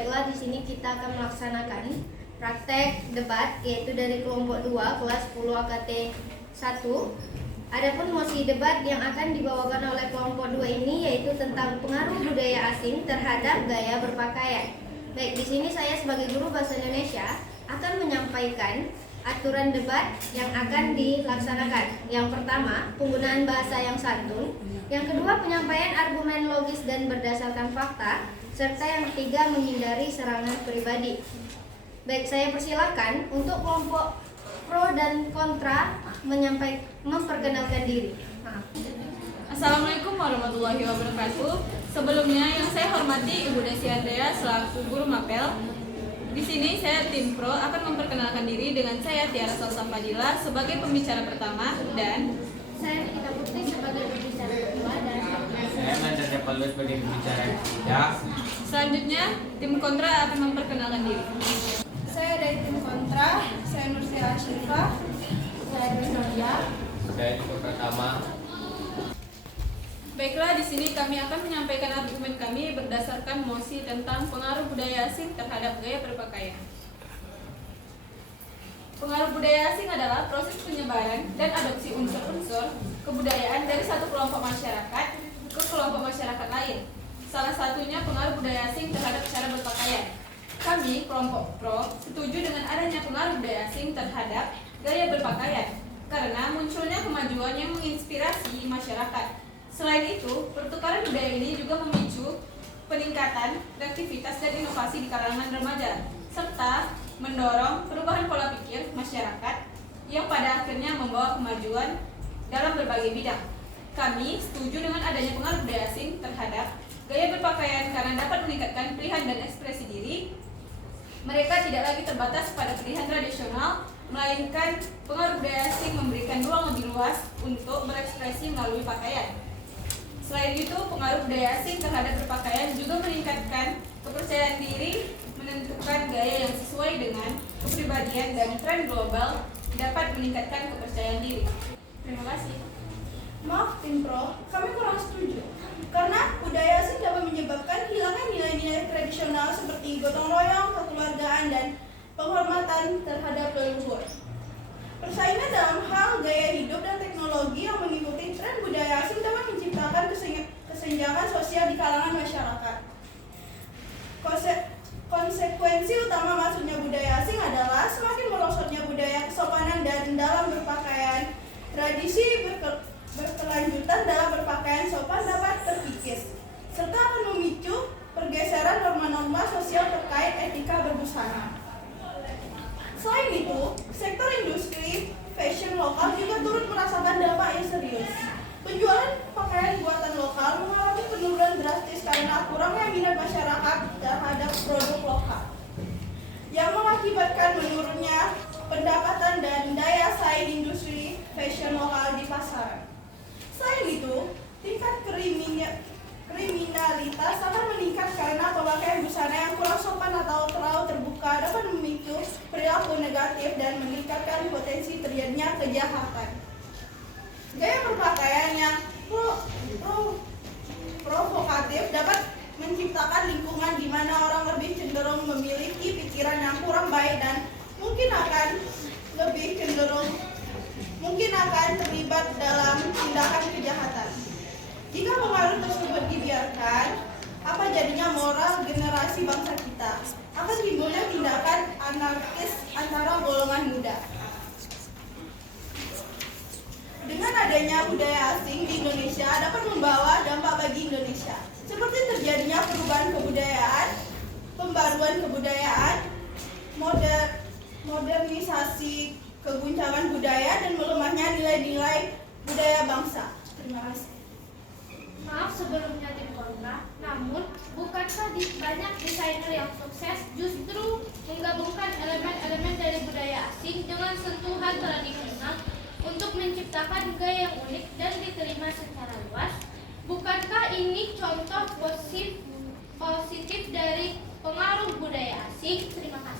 Baiklah, di sini kita akan melaksanakan praktek debat yaitu dari kelompok 2 kelas 10 AKT 1. Adapun mosi debat yang akan dibawakan oleh kelompok 2 ini yaitu tentang pengaruh budaya asing terhadap gaya berpakaian. Baik, di sini saya sebagai guru bahasa Indonesia akan menyampaikan aturan debat yang akan dilaksanakan. Yang pertama, penggunaan bahasa yang santun. Yang kedua, penyampaian argumen logis dan berdasarkan fakta. Serta yang ketiga, menghindari serangan pribadi. Baik, saya persilakan untuk kelompok pro dan kontra memperkenalkan diri. Assalamualaikum warahmatullahi wabarakatuh. Sebelumnya yang saya hormati Ibu Desi Andrea selaku guru mapel. Di sini saya tim pro akan memperkenalkan diri dengan saya Tiara Salsa Fadila sebagai pembicara pertama dan Saya Nikita Putri sebagai pembicara kedua dan saya Mandar Palu sebagai pembicara ketiga. selanjutnya tim kontra akan memperkenalkan diri. Saya dari tim kontra, saya Nursia Ashifa, saya Rizalya. Saya juga pertama. Baiklah, di sini kami akan menyampaikan argumen kami berdasarkan mosi tentang pengaruh budaya asing terhadap gaya berpakaian. Pengaruh budaya asing adalah proses penyebaran dan adopsi unsur-unsur kebudayaan dari satu kelompok masyarakat ke kelompok masyarakat lain. Salah satunya pengaruh budaya asing terhadap cara berpakaian. Kami, kelompok pro, setuju dengan adanya pengaruh budaya asing terhadap gaya berpakaian karena munculnya kemajuan yang menginspirasi masyarakat. Selain itu, pertukaran budaya ini juga memicu peningkatan kreativitas dan inovasi di kalangan remaja, serta mendorong perubahan pola pikir masyarakat yang pada akhirnya membawa kemajuan dalam berbagai bidang. Kami setuju dengan adanya pengaruh budaya asing terhadap gaya berpakaian karena dapat meningkatkan pilihan dan ekspresi diri. Mereka tidak lagi terbatas pada pilihan tradisional, melainkan pengaruh budaya asing memberikan ruang lebih luas untuk berekspresi melalui pakaian. Selain itu, pengaruh budaya asing terhadap berpakaian juga meningkatkan kepercayaan diri, menentukan gaya yang sesuai dengan kepribadian dan tren global dapat meningkatkan kepercayaan diri. Terima kasih. Maaf tim pro, kami kurang setuju. Karena budaya asing dapat menyebabkan hilangnya nilai-nilai tradisional seperti gotong royong, kekeluargaan, dan penghormatan terhadap leluhur. Persaingan dalam hal gaya hidup dan teknologi yang mengikuti tren budaya asing dapat menciptakan kesenjangan sosial di kalangan masyarakat. Konsekuensi utama masuknya budaya asing adalah semakin merosotnya budaya kesopanan dan dalam berpakaian. Tradisi berkelanjutan dalam berpakaian sopan dapat terkikis, serta akan memicu pergeseran norma-norma sosial terkait etika berbusana. Selain itu, sektor industri fashion lokal juga turut merasakan dampak yang serius. Penjualan pakaian buatan lokal mengalami penurunan drastis karena kurangnya minat masyarakat terhadap produk lokal, yang mengakibatkan menurunnya pendapatan dan daya saing industri fashion lokal di pasaran. Selain itu, tingkat kriminalitas akan meningkat karena pemakaian busana yang kurang sopan atau terlalu terbuka dapat memicu perilaku negatif dan meningkatkan potensi terjadinya kejahatan. Gaya berpakaian yang provokatif dapat menciptakan lingkungan di mana orang lebih cenderung memiliki pikiran yang kurang baik dan mungkin akan terlibat dalam tindakan kejahatan. Jika pengaruh tersebut dibiarkan, apa jadinya moral generasi bangsa kita? Akan timbulnya tindakan anarkis antara golongan muda. Dengan adanya budaya asing di Indonesia dapat membawa dampak bagi Indonesia, seperti terjadinya perubahan kebudayaan, pembaruan kebudayaan, modernisasi keguncangan budaya, dan melemahnya nilai-nilai budaya bangsa. Terima kasih. Maaf sebelumnya tim kontra, namun bukankah banyak desainer yang sukses justru menggabungkan elemen-elemen dari budaya asing dengan sentuhan tradisional untuk menciptakan gaya yang unik dan diterima secara luas? Bukankah ini contoh positif dari pengaruh budaya asing? Terima kasih.